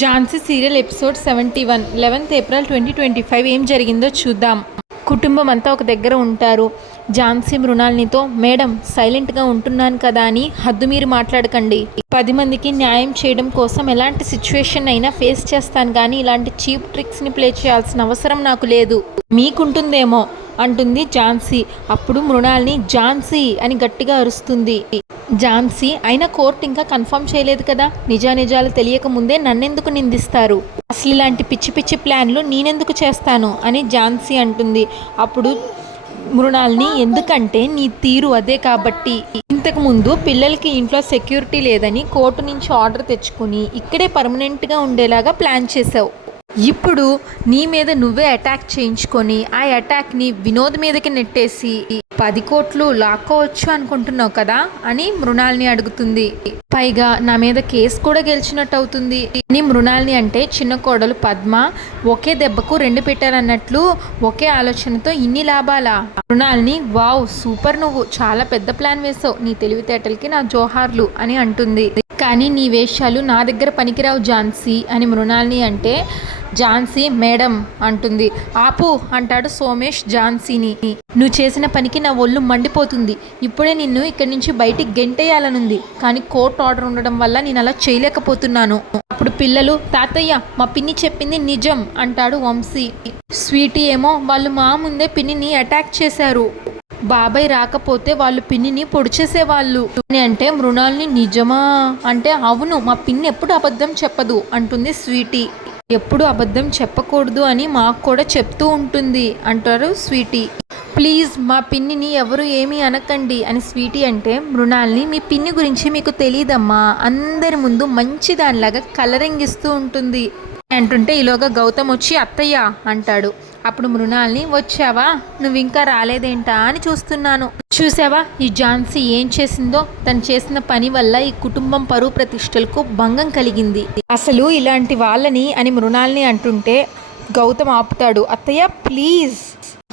Jhansi serial episode seventy one eleventh April twenty twenty five ఏం జరిగిందో చూద్దాం. కుటుంబం అంతా ఒక దగ్గర ఉంటారు. ఝాన్సీ మృణాల్నితో మేడం సైలెంట్గా ఉంటున్నాను కదా అని హద్దు మీరు మాట్లాడకండి. పది మందికి న్యాయం చేయడం కోసం ఎలాంటి సిచ్యువేషన్ అయినా ఫేస్ చేస్తాను కానీ ఇలాంటి చీప్ ట్రిక్స్ని ప్లే చేయాల్సిన అవసరం నాకు లేదు. మీకుంటుందేమో అంటుంది ఝాన్సీ. అప్పుడు మృణాల్ని ఝాన్సీ అని గట్టిగా అరుస్తుంది. ఝాన్సీ అయినా కోర్టు ఇంకా కన్ఫర్మ్ చేయలేదు కదా? నిజానిజాలు తెలియక ముందే నన్నెందుకు నిందిస్తారు? అసలు ఇలాంటి పిచ్చి పిచ్చి ప్లాన్లు నేనెందుకు చేస్తాను? అని ఝాన్సీ అంటుంది. అప్పుడు మృణాల్ని ఎందుకంటే నీ తీరు అదే కాబట్టి. ఇంతకుముందు పిల్లలకి ఇంట్లో సెక్యూరిటీ లేదని కోర్టు నుంచి ఆర్డర్ తెచ్చుకుని ఇక్కడే పర్మనెంట్గా ఉండేలాగా ప్లాన్ చేసావు. ఇప్పుడు నీ మీద నువ్వే అటాక్ చేయించుకొని ఆ అటాక్ని వినోద్ మీదకి నెట్టేసి పది కోట్లు లాక్కోవచ్చు అనుకుంటున్నావు కదా అని మృణాల్ని అడుగుతుంది. పైగా నా మీద కేసు కూడా గెలిచినట్టు అవుతుంది అని మృణాల్ని అంటే చిన్న కోడలు పద్మ ఒకే దెబ్బకు రెండు పెట్టారన్నట్లు ఒకే ఆలోచనతో ఇన్ని లాభాలా? మృణాల్ని వావ్ సూపర్ నువ్వు చాలా పెద్ద ప్లాన్ వేసావు నీ తెలివితేటలకి నా జోహార్లు అని అంటుంది. కానీ నీ వేషాలు నా దగ్గర పనికిరావు ఝాన్సీ అని మృణాల్ని అంటే ఝాన్సీ మేడం అంటుంది. ఆపు అంటాడు సోమేష్ ఝాన్సీని. నువ్వు చేసిన పనికి నా ఒళ్ళు మండిపోతుంది. ఇప్పుడే నిన్ను ఇక్కడి నుంచి బయటికి గెంటేయాలనుంది. కానీ కోర్ట్ ఆర్డర్ ఉండడం వల్ల నేను అలా చేయలేకపోతున్నాను. అప్పుడు పిల్లలు తాతయ్య మా పిన్ని చెప్పింది నిజం అంటాడు వంశీ. స్వీటీ ఏమో వాళ్ళు మా ముందే పిన్నిని అటాక్ చేశారు. బాబాయ్ రాకపోతే వాళ్ళు పిన్నిని పొడిచేసేవాళ్ళు. అని అంటే మృణాల్ని నిజమా? అంటే అవును మా పిన్ని ఎప్పుడు అబద్ధం చెప్పదు అంటుంది స్వీటీ. ఎప్పుడు అబద్ధం చెప్పకూడదు అని మాకు కూడా చెప్తూ ఉంటుంది అంటారు స్వీటీ. ప్లీజ్ మా పిన్నిని ఎవరు ఏమీ అనకండి అని స్వీటీ అంటే మృణాల్ని మీ పిన్ని గురించి మీకు తెలియదమ్మా అందరి ముందు మంచి దానిలాగా కలరింగ్ ఇస్తూ ఉంటుంది. అంటుంటే ఈలోగా గౌతమ్ వచ్చి అత్తయ్య అంటాడు. అప్పుడు మృణాల్ని వచ్చావా? నువ్వు ఇంకా రాలేదేంటా? అని చూస్తున్నాను. చూసావా? ఈ ఝాన్సీ ఏం చేసిందో? తను చేసిన పని వల్ల ఈ కుటుంబం పరువు ప్రతిష్టలకు భంగం కలిగింది. అసలు ఇలాంటి వాళ్ళని అని మృణాల్ని అంటుంటే గౌతమ్ ఆపుతాడు. అత్తయ్య ప్లీజ్.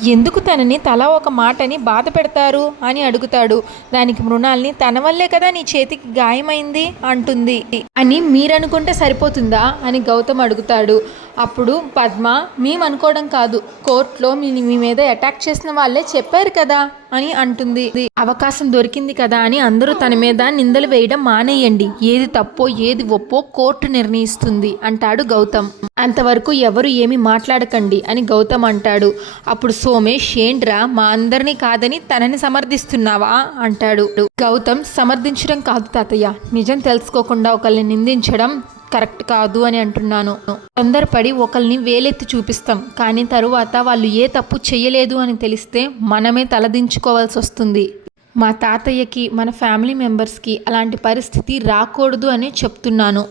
ఎందుకు తనని తల ఒక మాటని బాధ పెడతారు అని అడుగుతాడు. దానికి మృణాల్ని తన వల్లే కదా నీ చేతికి గాయమైంది అంటుంది. అని మీరనుకుంటే సరిపోతుందా అని గౌతమ్ అడుగుతాడు. అప్పుడు పద్మ మేము అనుకోవడం కాదు కోర్టులో మీ మీ మీద అటాక్ చేసిన వాళ్ళే చెప్పారు కదా. అని అంటుంది. అవకాశం దొరికింది కదా అని అందరూ తన మీద నిందలు వేయడం మానేయండి. ఏది తప్పో ఏది ఒప్పో కోర్టు నిర్ణయిస్తుంది అంటాడు గౌతమ్. అంతవరకు ఎవరు ఏమి మాట్లాడకండి అని గౌతమ్ అంటాడు. అప్పుడు సోమేష్ ఏంట్రా మా అందరినీ కాదని తనని సమర్థిస్తున్నావా? అంటాడు. గౌతమ్ సమర్థించడం కాదు తాతయ్య. నిజం తెలుసుకోకుండా ఒకళ్ళని నిందించడం కరెక్ట్ కాదు అని అంటున్నాను. తొందరపడి ఒకరిని వేలెత్తి చూపిస్తాం. కానీ తరువాత వాళ్ళు ఏ తప్పు చేయలేదు అని తెలిస్తే మనమే తలదించుకోవాల్సి వస్తుంది. మా తాతయ్యకి మన ఫ్యామిలీ మెంబర్స్కి అలాంటి పరిస్థితి రాకూడదు అని చెప్తున్నాను.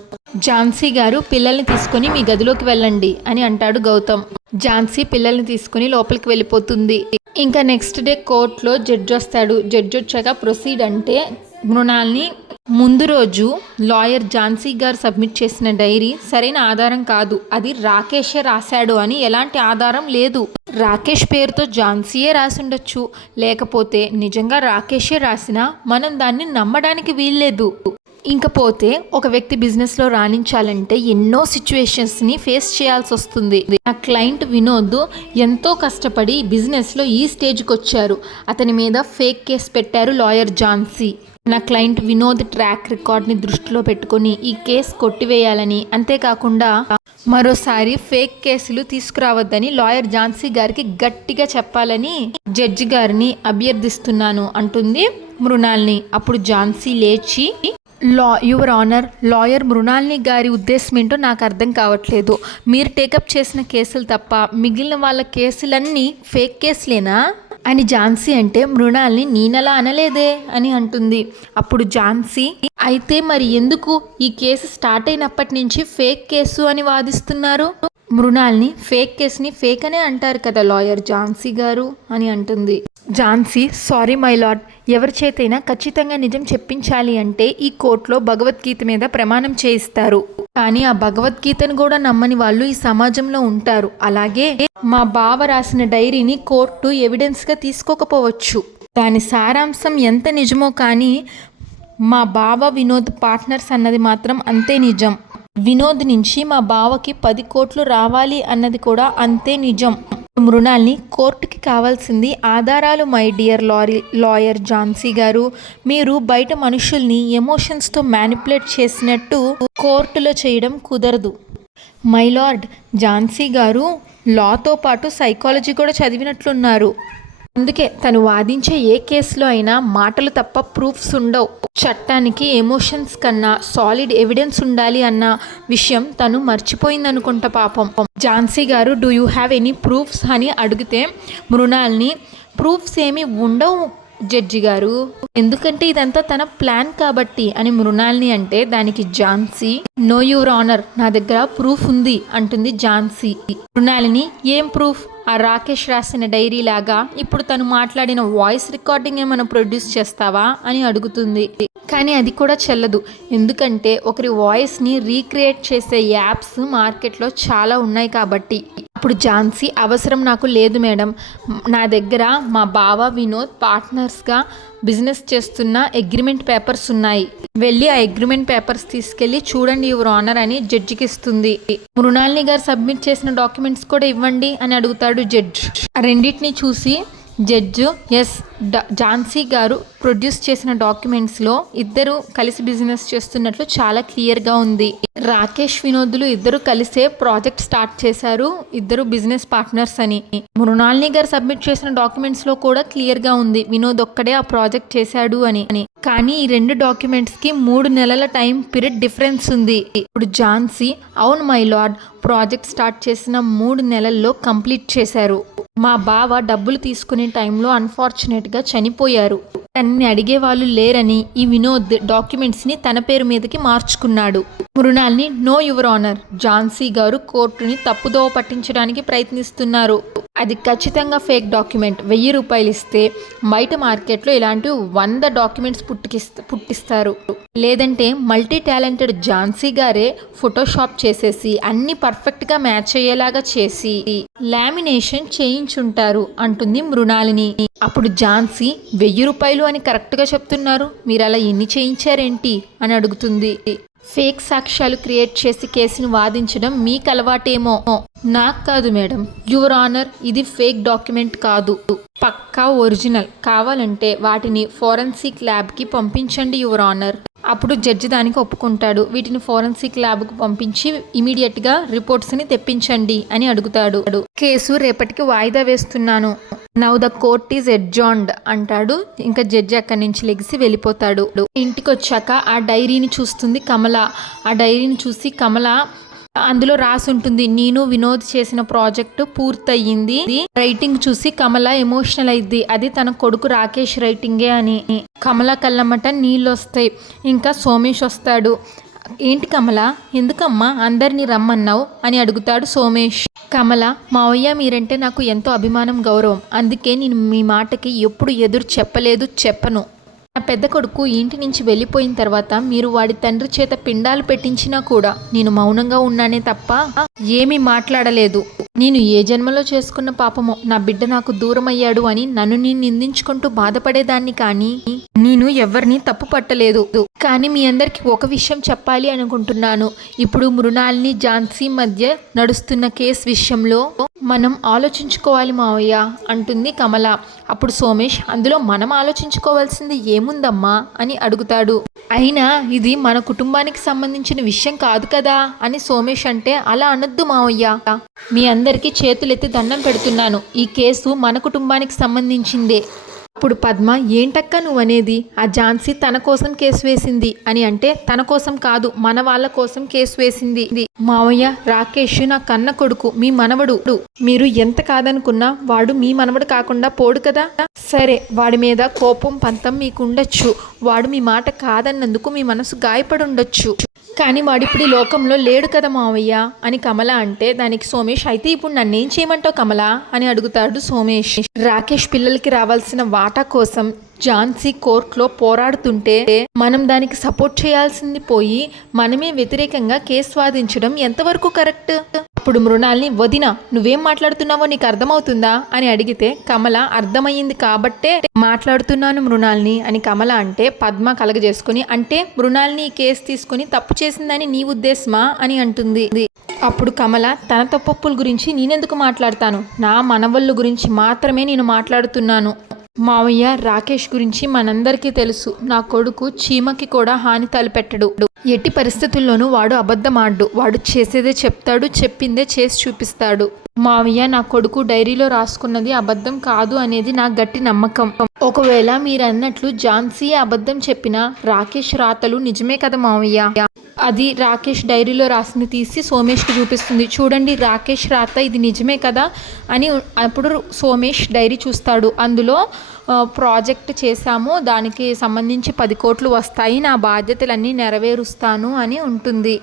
ఝాన్సీ గారు పిల్లల్ని తీసుకొని మీ గదిలోకి వెళ్ళండి అని అంటాడు గౌతమ్. ఝాన్సీ పిల్లల్ని తీసుకుని లోపలికి వెళ్ళిపోతుంది. ఇంకా నెక్స్ట్ డే కోర్టులో జడ్జి వస్తాడు జడ్జి వచ్చాక ప్రొసీడ్ అంటే మృణాల్ని ముందు రోజు లాయర్ ఝాన్సీ గారు సబ్మిట్ చేసిన డైరీ సరైన ఆధారం కాదు. అది రాకేషే రాశాడు అని ఎలాంటి ఆధారం లేదు. రాకేష్ పేరుతో ఝాన్సీయే రాసుండొచ్చు. లేకపోతే నిజంగా రాకేషే రాసినా మనం దాన్ని నమ్మడానికి వీల్లేదు. ఇంకపోతే ఒక వ్యక్తి బిజినెస్లో రాణించాలంటే ఎన్నో సిచ్యువేషన్స్ని ఫేస్ చేయాల్సి వస్తుంది నా క్లయింట్ వినోద్ ఎంతో కష్టపడి బిజినెస్లో ఈ స్టేజ్కి వచ్చారు అతని మీద ఫేక్ కేసు పెట్టారు లాయర్ ఝాన్సీ. నా క్లయింట్ వినోద్ ట్రాక్ రికార్డ్ని దృష్టిలో పెట్టుకొని ఈ కేసు కొట్టివేయాలని. అంతేకాకుండా మరోసారి ఫేక్ కేసులు తీసుకురావద్దని లాయర్ ఝాన్సీ గారికి గట్టిగా చెప్పాలని జడ్జి గారిని అభ్యర్థిస్తున్నాను అంటుంది మృణాల్ని. అప్పుడు ఝాన్సీ లేచి లా యువర్ ఆనర్ లాయర్ మృణాల్ని గారి ఉద్దేశం ఏంటో నాకు అర్థం కావట్లేదు. మీరు టేకప్ చేసిన కేసులు తప్ప మిగిలిన వాళ్ళ కేసులన్నీ ఫేక్ కేసులేనా? అని ఝాన్సీ అంటే మృణాల్ని నేనలా అనలేదే అని అంటుంది. అప్పుడు ఝాన్సీ అయితే మరి ఎందుకు ఈ కేసు స్టార్ట్ అయినప్పటి నుంచి ఫేక్ కేసు అని వాదిస్తున్నారు? మృణాల్ని ఫేక్ కేసుని ఫేక్ అనే అంటారు కదా లాయర్ ఝాన్సీ గారు అని అంటుంది. ఝాన్సీ సారీ మై లార్డ్ ఎవరి చేతైనా ఖచ్చితంగా నిజం చెప్పించాలి అంటే ఈ కోర్టులో భగవద్గీత మీద ప్రమాణం చేయిస్తారు. కానీ ఆ భగవద్గీతను కూడా నమ్మని వాళ్ళు ఈ సమాజంలో ఉంటారు. అలాగే మా బావ రాసిన డైరీని కోర్టు ఎవిడెన్స్గా తీసుకోకపోవచ్చు. దాని సారాంశం ఎంత నిజమో కానీ మా బావ వినోద్ పార్ట్నర్స్ అన్నది మాత్రం అంతే నిజం. వినోద్ నుంచి మా బావకి పది కోట్లు రావాలి అన్నది కూడా అంతే నిజం. మృణాల్ని కోర్టుకి కావాల్సింది ఆధారాలు my dear lorry lawyer Jhansi గారు. మీరు బయట మనుషుల్ని ఎమోషన్స్తో మ్యానిపులేట్ చేసినట్టు కోర్టులో చేయడం కుదరదు. మై లార్డ్ ఝాన్సీ గారు లాతో పాటు సైకాలజీ కూడా చదివినట్లున్నారు. అందుకే తను వాదించే ఏ కేసులో అయినా మాటలు తప్ప ప్రూఫ్స్ ఉండవు. చట్టానికి ఎమోషన్స్ కన్నా సాలిడ్ ఎవిడెన్స్ ఉండాలి అన్న విషయం తను మర్చిపోయిందనుకుంటా పాపం. ఝాన్సీ గారు do you have any proofs అని అడిగితే మృణాల్ని ప్రూఫ్స్ ఏమి ఉండవు జడ్జి గారు. ఎందుకంటే ఇదంతా తన ప్లాన్ కాబట్టి అని మృణాల్ని అంటే దానికి ఝాన్సీ నో యువర్ ఆనర్ నా దగ్గర ప్రూఫ్ ఉంది అంటుంది ఝాన్సీ. మృణాలిని ఏం ప్రూఫ్ ఆ రాకేష్ రాసిన డైరీ లాగా ఇప్పుడు తను మాట్లాడిన వాయిస్ రికార్డింగ్ ఏమైనా ప్రొడ్యూస్ చేస్తావా? అని అడుగుతుంది. కానీ అది కూడా చెల్లదు. ఎందుకంటే ఒకరి వాయిస్ని రీక్రియేట్ చేసే యాప్స్ మార్కెట్లో చాలా ఉన్నాయి కాబట్టి. అప్పుడు ఝాన్సీ అవసరం నాకు లేదు మేడం. నా దగ్గర మా బావ వినోద్ పార్ట్నర్స్గా బిజినెస్ చేస్తున్న అగ్రిమెంట్ పేపర్స్ ఉన్నాయి. వెళ్ళి ఆ అగ్రిమెంట్ పేపర్స్ తీసుకెళ్ళి చూడండి యువర్ ఆనర్ అని జడ్జికి ఇస్తుంది మృణాలిని గారు సబ్మిట్ చేసిన డాక్యుమెంట్స్ కూడా ఇవ్వండి అని అడుగుతాడు జడ్జ్. రెండింటిని చూసి జడ్జు ఎస్ ఝాన్సీ గారు ప్రొడ్యూస్ చేసిన డాక్యుమెంట్స్లో ఇద్దరు కలిసి బిజినెస్ చేస్తున్నట్లు చాలా క్లియర్గా ఉంది. రాకేష్ వినోదులు ఇద్దరు కలిసే ప్రాజెక్ట్ స్టార్ట్ చేశారు. ఇద్దరు బిజినెస్ పార్ట్నర్స్ అని. మృణాలిని గారు సబ్మిట్ చేసిన డాక్యుమెంట్స్లో కూడా క్లియర్గా ఉంది. వినోద్ ఒక్కడే ఆ ప్రాజెక్ట్ చేశాడు అని. అని కానీ ఈ రెండు డాక్యుమెంట్స్కి మూడు నెలల టైం పీరియడ్ డిఫరెన్స్ ఉంది. ఇప్పుడు ఝాన్సీ అవును మై లార్డ్ ప్రాజెక్ట్ స్టార్ట్ చేసిన మూడు నెలల్లో కంప్లీట్ చేశారు. మా బావ డబ్బులు తీసుకునే టైంలో అన్ఫార్చునేట్ అన్ఫార్చునేట్గా చనిపోయారు. తనని అడిగే వాళ్ళు లేరని ఈ వినోద్ డాక్యుమెంట్స్ని తన పేరు మీదకి మార్చుకున్నాడు. మృణాల్ని నో యువర్ ఆనర్ ఝాన్సీ గారు కోర్టుని తప్పుదోవ పట్టించడానికి ప్రయత్నిస్తున్నారు. అది ఖచ్చితంగా ఫేక్ డాక్యుమెంట్. వెయ్యి రూపాయలు ఇస్తే బయట మార్కెట్లో ఇలాంటి వంద డాక్యుమెంట్స్ పుట్టికిస్త పుట్టిస్తారు. లేదంటే మల్టీ టాలెంటెడ్ ఝాన్సీ గారే ఫోటోషాప్ చేసేసి అన్ని పర్ఫెక్ట్గా మ్యాచ్ అయ్యేలాగా చేసి లామినేషన్ చేయించుంటారు అంటుంది మృణాలిని. అప్పుడు ఝాన్సీ వెయ్యి రూపాయలు అని కరెక్ట్గా చెప్తున్నారు. మీరు అలా ఎన్ని చేయించారేంటి? అని అడుగుతుంది. ఫేక్ సాక్ష్యాలు క్రియేట్ చేసి కేసును వాదించడం మీకు అలవాటేమో నాకు కాదు మేడం. యువర్ ఆనర్ ఇది ఫేక్ డాక్యుమెంట్ కాదు. పక్కా ఒరిజినల్. కావాలంటే వాటిని ఫోరెన్సిక్ ల్యాబ్కి పంపించండి యువర్ ఆనర్. అప్పుడు జడ్జి దానికి ఒప్పుకుంటాడు. వీటిని ఫోరెన్సిక్ ల్యాబ్కు పంపించి ఇమీడియట్గా రిపోర్ట్స్ని తెప్పించండి అని అడుగుతాడు. కేసు రేపటికి వాయిదా వేస్తున్నాను. Now the court is adjourned అంటాడు. ఇంకా జడ్జి అక్కడి నుంచి లెగిసి వెళ్ళిపోతాడు. ఇంటికి వచ్చాక ఆ డైరీని చూస్తుంది కమల. ఆ డైరీని చూసి కమల అందులో రాసి ఉంటుంది నేను వినోద్ చేసిన ప్రాజెక్టు పూర్తయింది రైటింగ్ చూసి కమల ఎమోషనల్ అయింది అది తన కొడుకు రాకేష్ రైటింగే అని. కమల కళ్ళమ్మట నీళ్ళు వస్తాయి ఇంకా సోమేష్ వస్తాడు. ఏంటి కమల? ఎందుకమ్మా అందరినీ రమ్మన్నావు అని అడుగుతాడు సోమేష్. కమల మావయ్య మీరంటే నాకు ఎంతో అభిమానం గౌరవం. అందుకే నేను మీ మాటకి ఎప్పుడు ఎదురు చెప్పలేదు చెప్పను. నా పెద్ద కొడుకు ఇంటి నుంచి వెళ్ళిపోయిన తర్వాత మీరు వాడి తండ్రి చేత పిండాలు పెట్టించినా కూడా నేను మౌనంగా ఉన్నానే తప్ప ఏమీ మాట్లాడలేదు. నేను ఏ జన్మలో చేసుకున్న పాపమో నా బిడ్డ నాకు దూరమయ్యాడు అని నన్ను నేను నిందించుకుంటూ బాధపడేదాన్ని కానీ నేను ఎవరిని తప్పు పట్టలేదు. కానీ మీ అందరికి ఒక విషయం చెప్పాలి అనుకుంటున్నాను. ఇప్పుడు మృణాల్ని ఝాన్సీ మధ్య నడుస్తున్న కేసు విషయంలో మనం ఆలోచించుకోవాలి మావయ్య అంటుంది కమల. అప్పుడు సోమేష్ అందులో మనం ఆలోచించుకోవాల్సింది ఏముందమ్మా అని అడుగుతాడు. అయినా ఇది మన కుటుంబానికి సంబంధించిన విషయం కాదు కదా అని సోమేష్ అంటే అలా అనొద్దు మావయ్య. మీ అందరికీ చేతులెత్తి దండం పెడుతున్నాను. ఈ కేసు మన కుటుంబానికి సంబంధించిందే. అప్పుడు పద్మ ఏంటక్క నువ్వు అనేది ఆ ఝాన్సీ తన కోసం కేసు వేసింది అని అంటే తన కోసం కాదు మన వాళ్ళ కోసం కేసు వేసింది. మావయ్య రాకేష్ నా కన్న కొడుకు మీ మనవడు. మీరు ఎంత కాదనుకున్నా వాడు మీ మనవడు కాకుండా పోడు కదా? సరే వాడి మీద కోపం పంతం మీకుండొచ్చు. వాడు మీ మాట కాదన్నందుకు మీ మనసు గాయపడి ఉండొచ్చు కానీ వాడిప్పుడు ఇప్పుడు లోకంలో లేడు కదా మావయ్య? అని కమల అంటే దానికి సోమేష్ అయితే ఇప్పుడు నన్నేం చేయమంటావు కమల? అని అడుగుతాడు సోమేష్. రాకేష్ పిల్లలకి రావాల్సిన వాటా కోసం ఝాన్సీ కోర్టులో పోరాడుతుంటే మనం దానికి సపోర్ట్ చేయాల్సింది పోయి మనమే వ్యతిరేకంగా కేసు వాదించడం ఎంతవరకు కరెక్ట్? అప్పుడు మృణాల్ని వదిన నువ్వేం మాట్లాడుతున్నావో నీకు అర్థమవుతుందా? అని అడిగితే కమల అర్థమయ్యింది కాబట్టే మాట్లాడుతున్నాను మృణాల్ని అని కమల అంటే పద్మ కలగజేసుకుని అంటే మృణాల్ని ఈ కేసు తీసుకుని తప్పు చేసిందని నీ ఉద్దేశమా? అని అంటుంది. అప్పుడు కమల తన తప్పప్పుల గురించి నేనెందుకు మాట్లాడతాను? నా మనవళ్ళు గురించి మాత్రమే నేను మాట్లాడుతున్నాను. మావయ్య రాకేష్ గురించి మనందరికీ తెలుసు. నా కొడుకు చీమకి కూడా హాని తలపెట్టడు. ఎట్టి పరిస్థితుల్లోనూ వాడు అబద్ధమాడ్డు. వాడు చేసేదే చెప్తాడు చెప్పిందే చేసి చూపిస్తాడు. మావయ్య నా కొడుకు డైరీలో రాసుకున్నది అబద్ధం కాదు అనేది నా గట్టి నమ్మకం. ఒకవేళ మీరు అన్నట్లు ఝాన్సీ అబద్ధం చెప్పినా రాకేష్ రాతలు నిజమే కదా మావయ్య? అది రాకేష్ డైరీలో రాసింది తీసి సోమేష్కి చూపిస్తుంది. చూడండి రాకేష్ రాత ఇది నిజమే కదా అని అప్పుడు సోమేష్ డైరీ చూస్తాడు. అందులో ప్రాజెక్ట్ చేశాము. దానికి సంబంధించి పది కోట్లు వస్తాయి. నా బాధ్యతలన్నీ నెరవేరుస్తాను అని ఉంటుంది.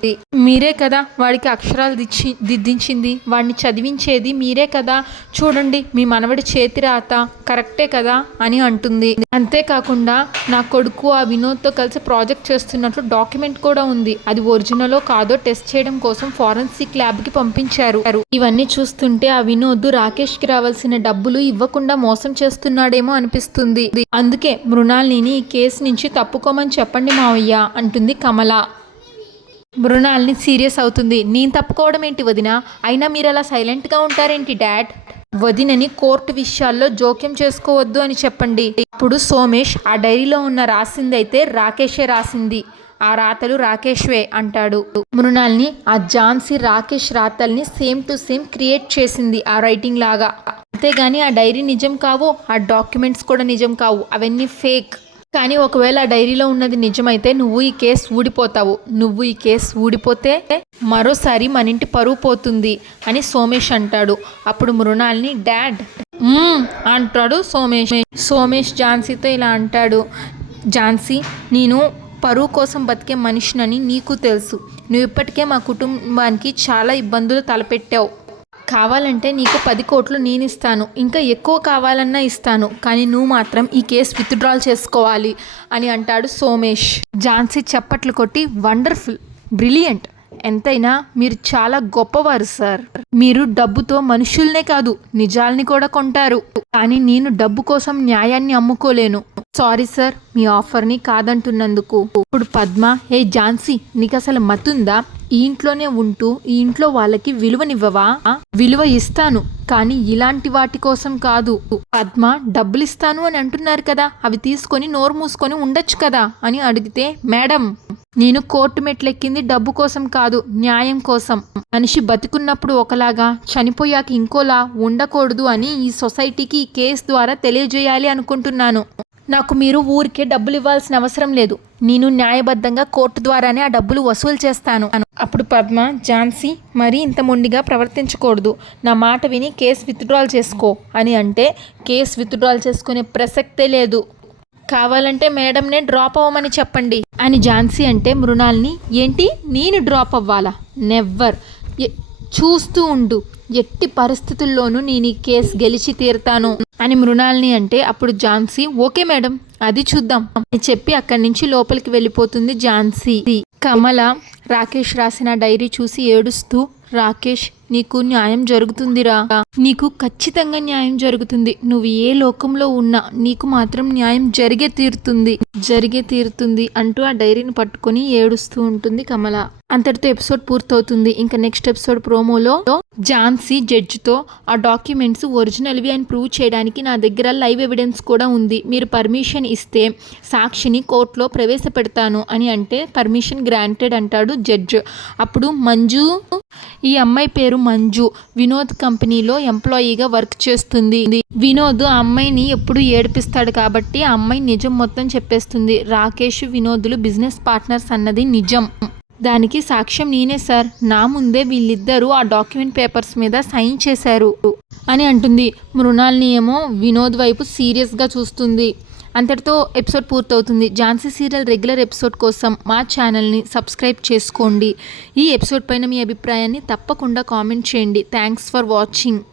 మీరే కదా వాడికి అక్షరాలు దిచ్చి దిద్దించింది. వాడిని చదివించేది మీరే కదా. చూడండి మీ మనవడి చేతి రాత కరెక్టే కదా అని అంటుంది. అంతేకాకుండా నా కొడుకు ఆ వినోద్తో కలిసి ప్రాజెక్ట్ చేస్తున్నట్లు డాక్యుమెంట్ కూడా ఉంది. అది ఒరిజినలో కాదో టెస్ట్ చేయడం కోసం ఫారెన్సిక్ ల్యాబ్కి పంపించారు. ఇవన్నీ చూస్తుంటే ఆ వినోద్ రాకేష్కి రావాల్సిన డబ్బులు ఇవ్వకుండా మోసం చేస్తున్నాడేమో అనిపిస్తుంది అందుకే మృణాల్ని ఈ కేసు నుంచి తప్పుకోమని చెప్పండి మావయ్య అంటుంది కమల. మృణాల్ని సీరియస్ అవుతుంది. నేను తప్పుకోవడం ఏంటి వదిన? అయినా మీరు అలా సైలెంట్గా ఉంటారేంటి డాడ్? వదినని కోర్టు విషయాల్లో జోక్యం చేసుకోవద్దు అని చెప్పండి. ఇప్పుడు సోమేష్ ఆ డైరీలో ఉన్న రాసింది అయితే రాకేషే రాసింది. ఆ రాతలు రాకేష్వే అంటాడు. మృణాల్ని ఆ ఝాన్సీ రాకేష్ రాతల్ని సేమ్ టు సేమ్ క్రియేట్ చేసింది ఆ రైటింగ్ లాగా. అంతేగాని ఆ డైరీ నిజం కావు ఆ డాక్యుమెంట్స్ కూడా నిజం కావు. అవన్నీ ఫేక్. కానీ ఒకవేళ ఆ డైరీలో ఉన్నది నిజమైతే నువ్వు ఈ కేసు ఊడిపోతావు. నువ్వు ఈ కేసు ఊడిపోతే మరోసారి మన ఇంటి పరువు పోతుంది అని సోమేష్ అంటాడు. అప్పుడు మృణాల్ని డాడ్. అంటాడు సోమేష్. సోమేష్ ఝాన్సీతో ఇలా అంటాడు. ఝాన్సీ నేను పరువు కోసం బతికే మనిషినని నీకు తెలుసు. నువ్వు ఇప్పటికే మా కుటుంబానికి చాలా ఇబ్బందులు తలపెట్టావు. కావాలంటే నీకు పది కోట్లు నేను ఇస్తాను ఇంకా ఎక్కువ కావాలన్నా ఇస్తాను. కానీ నువ్వు మాత్రం ఈ కేసు విత్డ్రాల్ చేసుకోవాలి అని అంటాడు సోమేష్. ఝాన్సీ చప్పట్లు కొట్టి వండర్ఫుల్ బ్రిలియంట్. ఎంతైనా మీరు చాలా గొప్పవారు సార్. మీరు డబ్బుతో మనుషుల్నే కాదు నిజాల్ని కూడా కొంటారు. కానీ నేను డబ్బు కోసం న్యాయాన్ని అమ్ముకోలేను. సారీ సార్ మీ ఆఫర్ని కాదంటున్నందుకు. ఇప్పుడు పద్మ హే ఝాన్సీ నీకు అసలు మతుందా? ఈ ఇంట్లోనే ఉంటూ ఈ ఇంట్లో వాళ్ళకి విలువనివ్వవా? ఆ, విలువ ఇస్తాను కానీ ఇలాంటి వాటి కోసం కాదు. పద్మ డబ్బులు ఇస్తాను అని అంటున్నారు కదా అవి తీసుకొని నోరు మూసుకొని ఉండొచ్చు కదా అని అడిగితే మేడం నేను కోర్టు మెట్లెక్కింది డబ్బు కోసం కాదు న్యాయం కోసం. మనిషి బతికున్నప్పుడు ఒకలాగా చనిపోయాక ఇంకోలా ఉండకూడదు అని ఈ సొసైటీకి ఈ కేసు ద్వారా తెలియజేయాలి అనుకుంటున్నాను. నాకు మీరు ఊరికే డబ్బులు ఇవ్వాల్సిన అవసరం లేదు. నేను న్యాయబద్ధంగా కోర్టు ద్వారానే ఆ డబ్బులు వసూలు చేస్తాను. అప్పుడు పద్మ ఝాన్సీ మరీ ఇంత మొండిగా ప్రవర్తించకూడదు. నా మాట విని కేసు విత్డ్రాల్ చేసుకో అని అంటే కేసు విత్డ్రాల్ చేసుకునే ప్రసక్తే లేదు. కావాలంటే మేడంనే డ్రాప్ అవ్వమని చెప్పండి అని ఝాన్సీ అంటే మృణాల్ని ఏంటి? నేను డ్రాప్ అవ్వాలా? నెవ్వర్. చూస్తూ ఉండు. ఎట్టి పరిస్థితుల్లోనూ నేను ఈ కేసు గెలిచి తీరుతాను అని మృణాల్ని అంటే అప్పుడు ఝాన్సీ ఓకే మేడం అది చూద్దాం అని చెప్పి అక్కడి నుంచి లోపలికి వెళ్ళిపోతుంది ఝాన్సీ. కమల రాకేష్ రాసిన డైరీ చూసి ఏడుస్తూ రాకేష్ నీకు న్యాయం జరుగుతుందిరా. నీకు ఖచ్చితంగా న్యాయం జరుగుతుంది. నువ్వు ఏ లోకంలో ఉన్నా నీకు మాత్రం న్యాయం జరిగే తీరుతుంది. జరిగే తీరుతుంది అంటూ ఆ డైరీని పట్టుకొని ఏడుస్తూ ఉంటుంది కమల. అంతటితో ఎపిసోడ్ పూర్తవుతుంది. ఇంకా నెక్స్ట్ ఎపిసోడ్ ప్రోమోలో ఝాన్సీ జడ్జితో ఆ డాక్యుమెంట్స్ ఒరిజినల్వి అని ప్రూవ్ చేయడానికి నా దగ్గర లైవ్ ఎవిడెన్స్ కూడా ఉంది. మీరు పర్మిషన్ ఇస్తే సాక్షిని కోర్టులో ప్రవేశపెడతాను అని అంటే పర్మిషన్ గ్రాంటెడ్ అంటాడు జడ్జ్. అప్పుడు మంజు ఈ అమ్మాయి పేరు పేరు మంజు. వినోద్ కంపెనీలో ఎంప్లాయీగా వర్క్ చేస్తుంది. వినోద్ ఆ అమ్మాయిని ఎప్పుడు ఏడిపిస్తాడు కాబట్టి ఆ అమ్మాయి నిజం మొత్తం చెప్పేస్తుంది. రాకేష్ వినోదులు బిజినెస్ పార్ట్నర్స్ అన్నది నిజం. దానికి సాక్ష్యం నేనే సార్. నా ముందే వీళ్ళిద్దరూ ఆ డాక్యుమెంట్ పేపర్స్ మీద సైన్ చేశారు. అని అంటుంది. మృణాల్ని ఏమో వినోద్ వైపు సీరియస్గా చూస్తుంది. అంతటితో ఎపిసోడ్ పూర్తవుతుంది. ఝాన్సీ సీరియల్ రెగ్యులర్ ఎపిసోడ్ కోసం మా ఛానల్ని సబ్స్క్రైబ్ చేసుకోండి. ఈ ఎపిసోడ్ పైన మీ అభిప్రాయాన్ని తప్పకుండా కామెంట్ చేయండి. Thanks for watching.